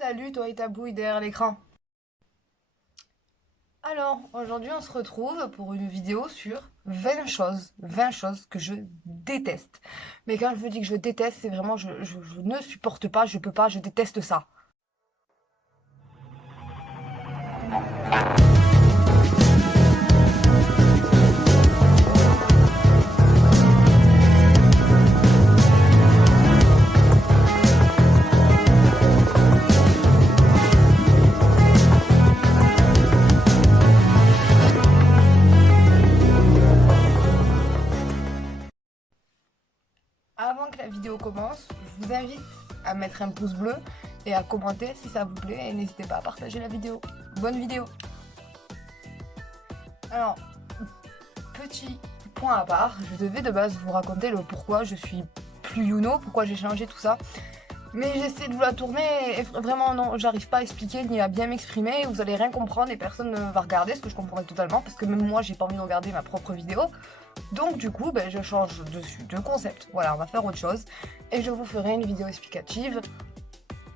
Salut toi et ta bouille derrière l'écran. Alors, aujourd'hui on se retrouve pour une vidéo sur 20 choses que je déteste. Mais quand je vous dis que je déteste, c'est vraiment je ne supporte pas, je peux pas, je déteste ça. Avant que la vidéo commence, je vous invite à mettre un pouce bleu et à commenter si ça vous plaît et n'hésitez pas à partager la vidéo. Bonne vidéo. Alors, petit point à part, je devais de base vous raconter le pourquoi je suis plus Youno, pourquoi j'ai changé tout ça. Mais j'essaie de vous la tourner et vraiment non, j'arrive pas à expliquer ni à bien m'exprimer, vous allez rien comprendre et personne ne va regarder, ce que je comprends totalement parce que même moi j'ai pas envie de regarder ma propre vidéo. Donc du coup je change de concept, voilà on va faire autre chose et je vous ferai une vidéo explicative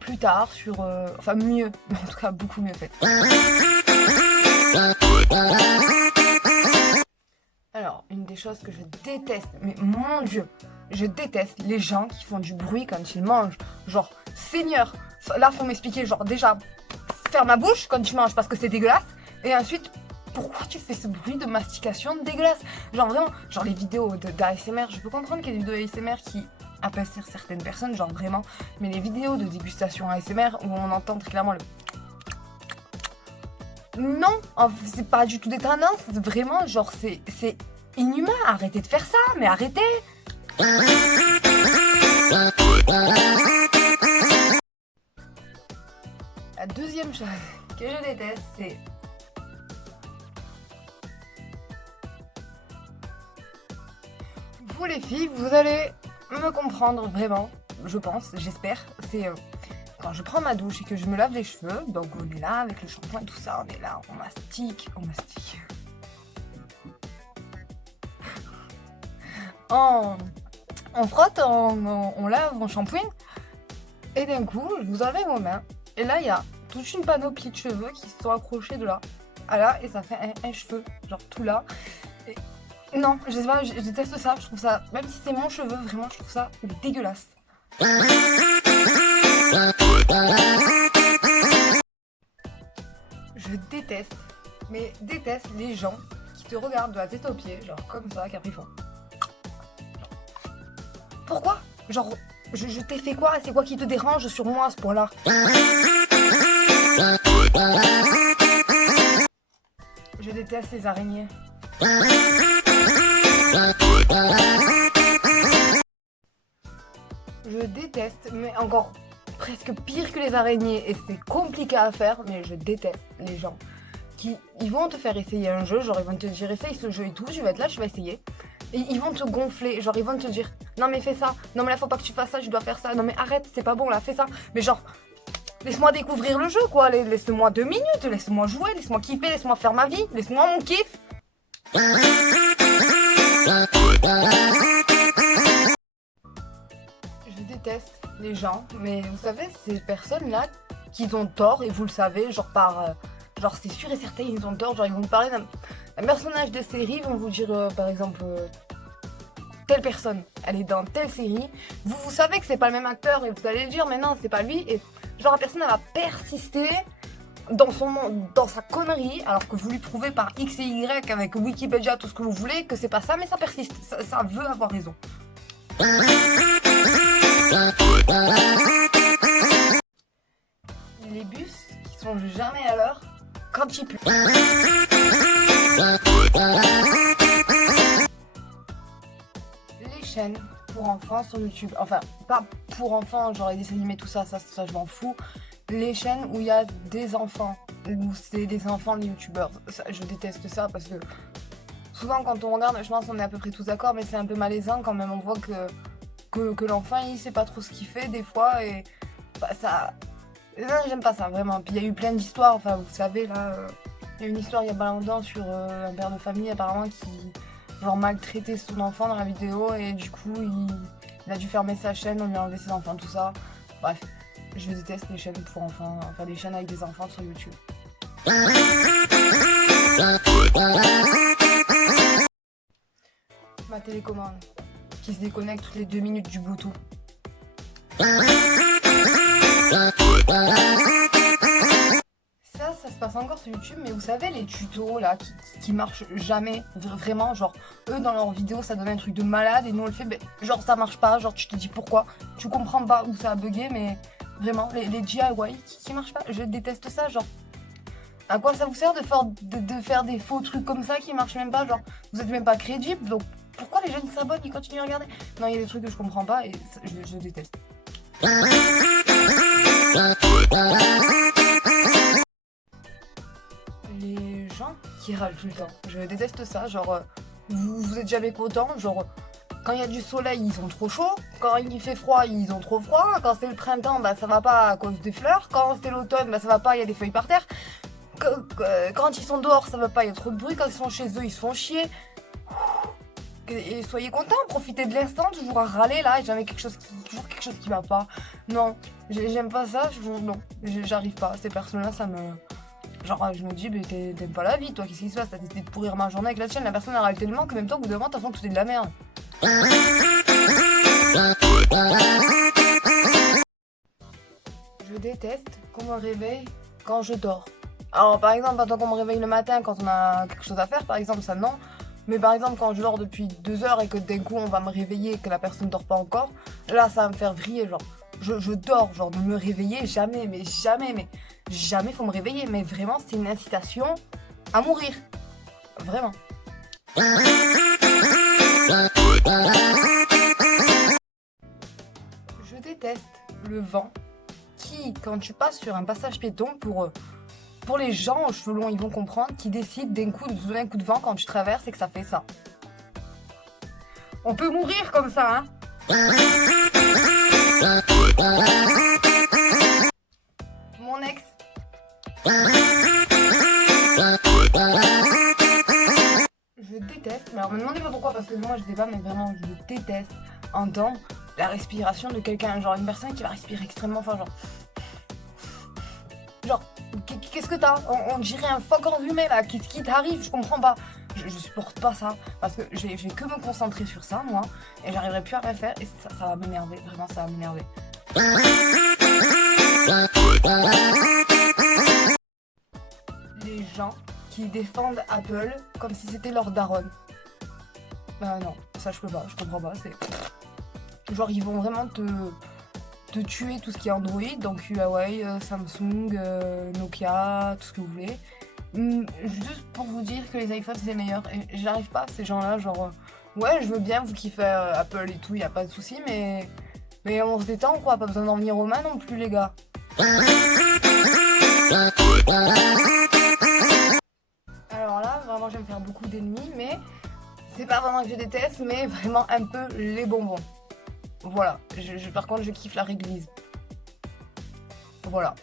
plus tard sur, enfin mieux, en tout cas beaucoup mieux faite. Alors, une des choses que je déteste, mais mon Dieu, je déteste les gens qui font du bruit quand ils mangent. Genre, Seigneur, là faut m'expliquer, genre déjà, ferme ma bouche quand tu manges parce que c'est dégueulasse. Et ensuite, pourquoi tu fais ce bruit de mastication dégueulasse? Genre vraiment, genre les vidéos d'ASMR, je peux comprendre qu'il y a des vidéos ASMR qui apaisent certaines personnes, genre vraiment. Mais les vidéos de dégustation ASMR où on entend très clairement le... Non, c'est pas du tout des tendances, vraiment, genre c'est inhumain, arrêtez de faire ça, mais arrêtez. La deuxième chose que je déteste, c'est vous les filles, vous allez me comprendre vraiment, je pense, j'espère, c'est quand je prends ma douche et que je me lave les cheveux, donc on est là avec le shampoing et tout ça, on est là, on mastique. On frotte, on lave, on shampooine, et d'un coup, vous enlevez vos mains, et là, il y a toute une panoplie de cheveux qui se sont accrochés de là à là, et ça fait un cheveu, genre tout là. Et non, je sais pas, je déteste ça, je trouve ça, même si c'est mon cheveu, vraiment, je trouve ça dégueulasse. Je déteste, mais déteste les gens qui te regardent de la tête aux pieds, genre comme ça, qu'après ils font. Pourquoi? Genre, je t'ai fait quoi? C'est quoi qui te dérange sur moi à ce point-là? Je déteste les araignées. Je déteste, mais encore presque pire que les araignées, et c'est compliqué à faire, mais je déteste les gens qui ils vont te faire essayer un jeu, genre ils vont te dire essaye ce jeu et tout, tu vas être là, tu vas essayer. Et ils vont te gonfler, genre ils vont te dire non mais fais ça, non mais là faut pas que tu fasses ça, tu dois faire ça, non mais arrête, c'est pas bon là, fais ça. Mais genre, laisse-moi découvrir le jeu quoi, laisse-moi 2 minutes, laisse-moi jouer, laisse-moi kiffer, laisse-moi faire ma vie, laisse-moi mon kiff. Je déteste les gens, mais vous savez, ces personnes-là qui ont tort, et vous le savez, genre genre c'est sûr et certain, ils ont tort, genre ils vont vous parler d'un personnage de série, ils vont vous dire par exemple telle personne, elle est dans telle série, vous savez que c'est pas le même acteur et vous allez le dire mais non c'est pas lui, et genre la personne elle va persister dans sa connerie alors que vous lui prouvez par X et Y avec Wikipédia tout ce que vous voulez que c'est pas ça, mais ça persiste, ça veut avoir raison. Les bus qui sont jamais à l'heure quand il pleut. Les chaînes pour enfants sur YouTube, enfin pas pour enfants, genre les dessins animés tout ça, ça je m'en fous. Les chaînes où il y a des enfants, où c'est des enfants de youtubeurs, je déteste ça parce que souvent quand on regarde, je pense qu'on est à peu près tous d'accord, mais c'est un peu malaisant quand même, on voit que l'enfant il sait pas trop ce qu'il fait des fois et bah, ça... Non, j'aime pas ça vraiment. Puis il y a eu plein d'histoires, enfin vous savez là, il y a une histoire il y a pas longtemps sur un père de famille apparemment qui genre maltraitait son enfant dans la vidéo et du coup il a dû fermer sa chaîne, on lui a enlevé ses enfants, tout ça. Bref, Je déteste les chaînes pour enfants, enfin les chaînes avec des enfants sur YouTube. Ma télécommande qui se déconnecte toutes les 2 minutes du Bluetooth. Ça se passe encore sur YouTube, mais vous savez les tutos là qui marchent jamais, vraiment, genre eux dans leurs vidéos ça donne un truc de malade et nous on le fait, mais genre ça marche pas, genre tu te dis pourquoi, tu comprends pas où ça a bugué, mais vraiment les DIY qui marchent pas, je déteste ça, genre à quoi ça vous sert de faire des faux trucs comme ça qui marchent même pas, genre vous êtes même pas crédible, donc pourquoi les jeunes s'abonnent, ils continuent à regarder? Non, il y a des trucs que je comprends pas et je déteste. Les gens qui râlent tout le temps, je déteste ça, genre vous êtes jamais content, genre quand il y a du soleil ils ont trop chaud, quand il fait froid ils ont trop froid, quand c'est le printemps bah ça va pas à cause des fleurs, quand c'est l'automne bah ça va pas, il y a des feuilles par terre, quand ils sont dehors ça va pas, il y a trop de bruit, quand ils sont chez eux ils se font chier. Et soyez contents, profitez de l'instant, toujours à râler là, et jamais toujours quelque chose qui va pas. Non, j'aime pas ça, non, j'arrive pas. Ces personnes-là, ça me... Genre, je me dis, mais t'aimes pas la vie, toi, qu'est-ce qui se passe? T'as décidé de pourrir ma journée avec la tienne, la personne elle râle tellement que même temps, au bout d'un moment, t'as l'impression que tout est de la merde. Je déteste qu'on me réveille quand je dors. Alors, par exemple, pendant qu'on me réveille le matin quand on a quelque chose à faire, par exemple, ça non. Mais par exemple, quand je dors depuis 2 heures et que d'un coup on va me réveiller et que la personne ne dort pas encore, là ça va me faire vriller, genre je dors, genre de me réveiller, jamais, mais jamais faut me réveiller, mais vraiment c'est une incitation à mourir, vraiment. Je déteste le vent qui, quand tu passes sur un passage piéton, pour les gens aux cheveux longs, ils vont comprendre, qui décident d'un coup de te donner un coup de vent quand tu traverses et que ça fait ça. On peut mourir comme ça, hein. Mon ex. Je déteste, mais alors me demandez pas pourquoi, parce que moi je dis pas, mais vraiment je déteste entendre la respiration de quelqu'un, genre une personne qui va respirer extrêmement fort, genre qu'est-ce que t'as, on dirait un phoque enrhumé là, qu'est-ce qui t'arrive, je comprends pas, je supporte pas ça, parce que je vais que me concentrer sur ça moi, et j'arriverai plus à rien faire, et ça va m'énerver, vraiment ça va m'énerver. Les gens qui défendent Apple comme si c'était leur daronne. Bah non, ça je peux pas, je comprends pas, c'est... Genre ils vont vraiment te tuer tout ce qui est Android, donc Huawei, Samsung, Nokia, tout ce que vous voulez. Juste pour vous dire que les iPhones c'est les meilleurs. Et j'arrive pas, ces gens-là, genre... ouais, je veux bien, vous kiffez Apple et tout, y a pas de souci, mais on se détend quoi, pas besoin d'en venir aux mains non plus les gars. Alors là, vraiment je vais me faire beaucoup d'ennemis, mais c'est pas vraiment que je déteste, mais vraiment un peu les bonbons. Voilà, par contre je kiffe la réglisse. Voilà.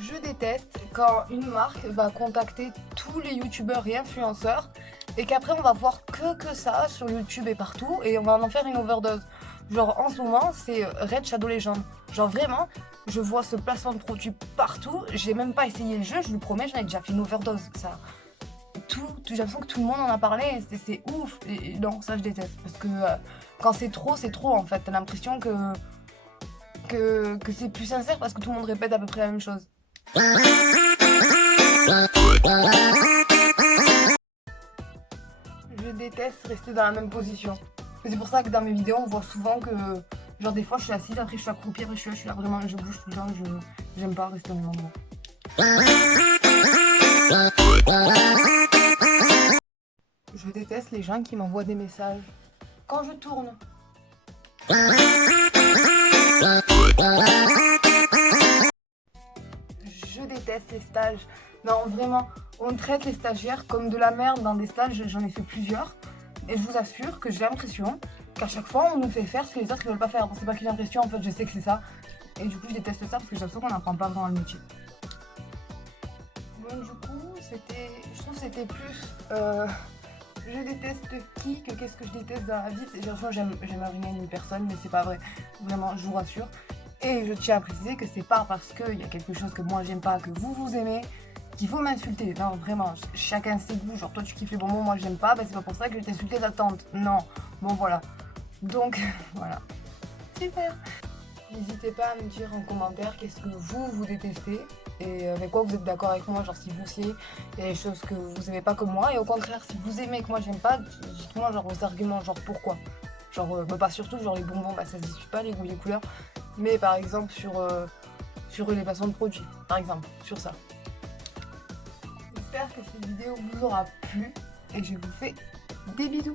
Je déteste quand une marque va contacter tous les youtubeurs et influenceurs et qu'après on va voir que ça sur YouTube et partout et on va en faire une overdose. Genre en ce moment c'est Raid Shadow Legends. Genre vraiment, je vois ce placement de produit partout, j'ai même pas essayé le jeu, je vous promets, j'en ai déjà fait une overdose. Ça, j'ai l'impression que tout le monde en a parlé, c'est ouf. Et non, ça je déteste parce que quand c'est trop en fait. T'as l'impression que c'est plus sincère parce que tout le monde répète à peu près la même chose. Je déteste rester dans la même position. C'est pour ça que dans mes vidéos, on voit souvent que, genre des fois je suis assise, après je suis accroupie, après je suis là, vraiment, je bouge tout le temps, j'aime pas rester au même endroit. Je déteste les gens qui m'envoient des messages quand je tourne. Je déteste les stages. Non, vraiment, on traite les stagiaires comme de la merde dans des stages, j'en ai fait plusieurs. Et je vous assure que j'ai l'impression qu'à chaque fois, on nous fait faire ce que les autres ne veulent pas faire. Bon, c'est pas que j'ai l'impression, en fait, je sais que c'est ça. Et du coup, je déteste ça parce que j'ai l'impression qu'on n'apprend pas vraiment le métier. Donc du coup, je trouve que c'était plus je déteste qui, que qu'est-ce que je déteste dans la vie. J'ai l'impression que j'aime rien ni personne, mais c'est pas vrai. Vraiment, je vous rassure. Et je tiens à préciser que c'est pas parce qu'il y a quelque chose que moi j'aime pas, que vous aimez, qu'il faut m'insulter. Non, vraiment, chacun ses goûts. Genre, toi tu kiffes les bonbons, moi j'aime pas, bah c'est pas pour ça que je vais t'insulter ta tante. Non. Bon, voilà. Donc, voilà. Super. N'hésitez pas à me dire en commentaire qu'est-ce que vous détestez et avec quoi vous êtes d'accord avec moi, genre si vous aussi il y a des choses que vous aimez pas comme moi et au contraire si vous aimez et que moi j'aime pas, dites-moi genre vos arguments, genre pourquoi. Genre, bah, pas surtout genre les bonbons, bah ça se discute pas, les goûts, les couleurs, mais par exemple sur les façons de produits, par exemple, sur ça. J'espère que cette vidéo vous aura plu et je vous fais des bisous.